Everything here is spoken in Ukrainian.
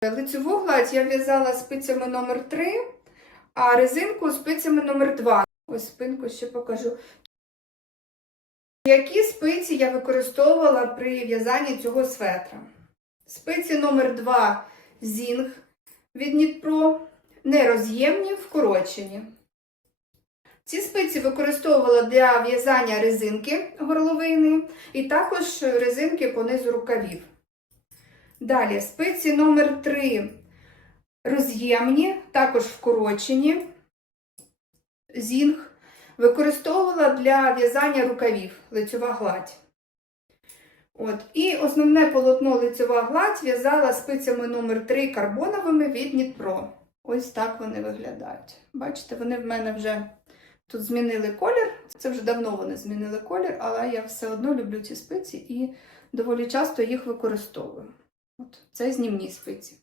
Лицеву гладь я в'язала спицями номер 3, а резинку спицями номер 2. Ось спинку ще покажу. Які спиці я використовувала при в'язанні цього светра? Спиці номер 2 Зінг від Нітпро, нероз'ємні, вкорочені. Ці спиці використовувала для в'язання резинки горловини і також резинки по низу рукавів. Далі спиці номер 3 роз'ємні, також вкорочені. Зінг використовувала для в'язання рукавів лицьова гладь. От. І основне полотно лицьова гладь в'язала спицями номер 3 карбоновими від Нітпро. Ось так вони виглядають. Бачите, вони в мене вже тут змінили колір. Це вже давно вони змінили колір, але я все одно люблю ці спиці і доволі часто їх використовую. От, це знімні спиці.